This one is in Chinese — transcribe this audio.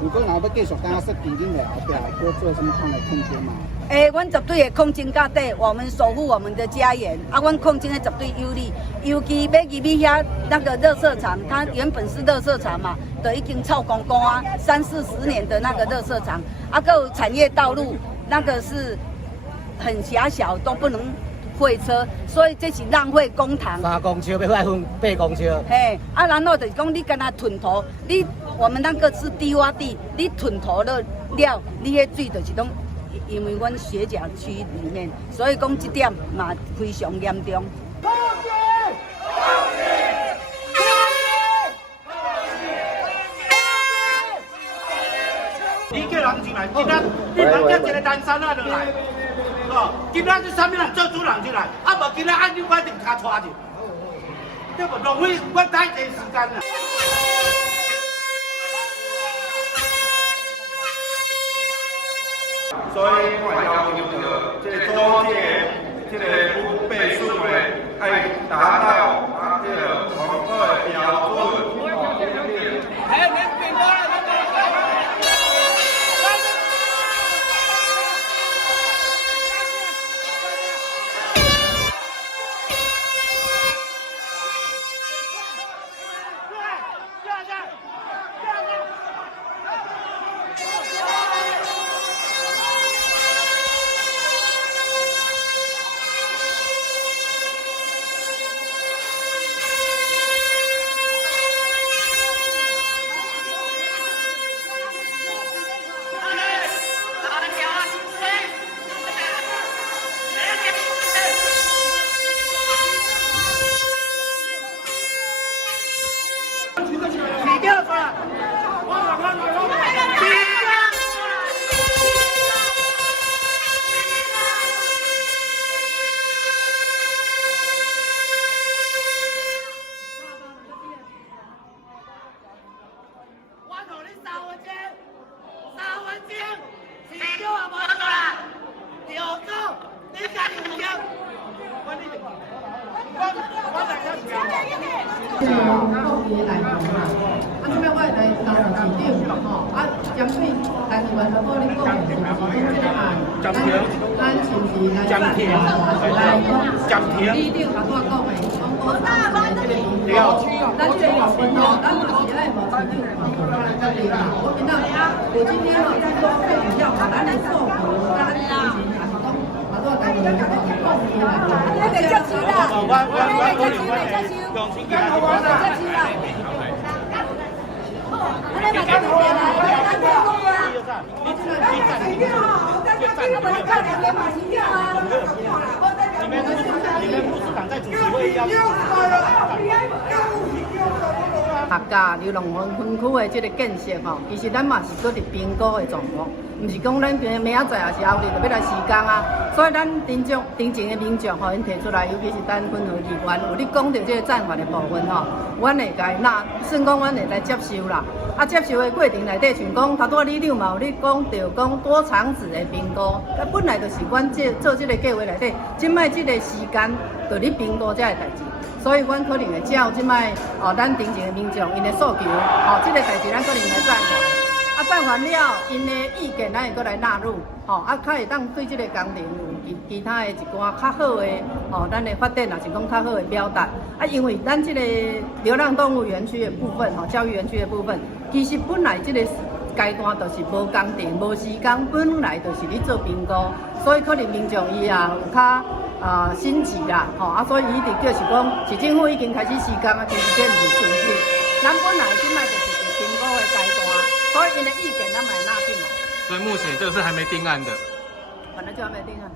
如果若要继续干设定金的后壁，搁做什么样的空间嘛？阮绝对会控精到底，我们守护我们的家园。阮控精的绝对有利，尤其要入去遐那个垃圾场，它原本是垃圾场嘛，都已经臭光光啊，30-40年的那个垃圾场，还有产业道路，那个是很狭小，都不能会车，所以这是浪费公帑。3公尺要爱分8公尺。嘿，然后就是讲你跟他吞头，我们那个是低洼地，你吞头了了，你迄水就是讲，因为阮学甲区里面，所以讲这点嘛非常严重。你叫人进来，今仔你人家一个单山啊落来，哦，今仔是啥物人做主人进来，无今仔按你规定卡带去，对不？浪费我太多时间啦。所以我要求这个租这个倍数呢，要达到这个广告的标准。特别来讲嘛，即摆我来担任市长吼，针对台湾差不多你讲的是讲这个案，咱是不是来办理来讲市长甲我讲的，讲我参加这个民调，咱这个民调，咱嘛是爱无市长嘛，可能较厉害。我今仔我今天吼，在做民调，把咱的诉求，咱的心情，还是讲，把做台湾这个共识来讲。那个叫谁啦？客家流浪分区的这个建设吼，其实咱嘛是搁伫评估的状况，毋是讲咱明仔载也是后日就要来施工啊。所以咱真正的民众吼，因提出来，尤其是咱分和议员有你讲到这个暂缓的部分吼，阮会甲那算讲阮会来接受啦。接受的过程内底，像讲头拄李柳嘛有你讲到讲多场子的评估，本来就是阮做这个计划内底，即摆这个时间就咧评估这个代志。所以，阮可能会照即摆咱真正的民众因的诉求，这个代志咱可能来暂缓。暂缓了，因的意见咱会搁来纳入，较会当对这个工程有其他的一寡较好的，咱的发展也是讲较好的表达。因为咱这个流浪动物园区的部分，教育园区的部分，其实本来这个阶段就是无工定、无时间，本来就是咧做评估，所以可能民众伊也有较心急啦，所以伊直叫是讲，市政府已经开始施工啊，其实这毋是顺利。咱本来即摆就是伫评估的阶段，所以因的意见咱嘛会纳进来。所以目前这个是还没定案的。本来就还没定案。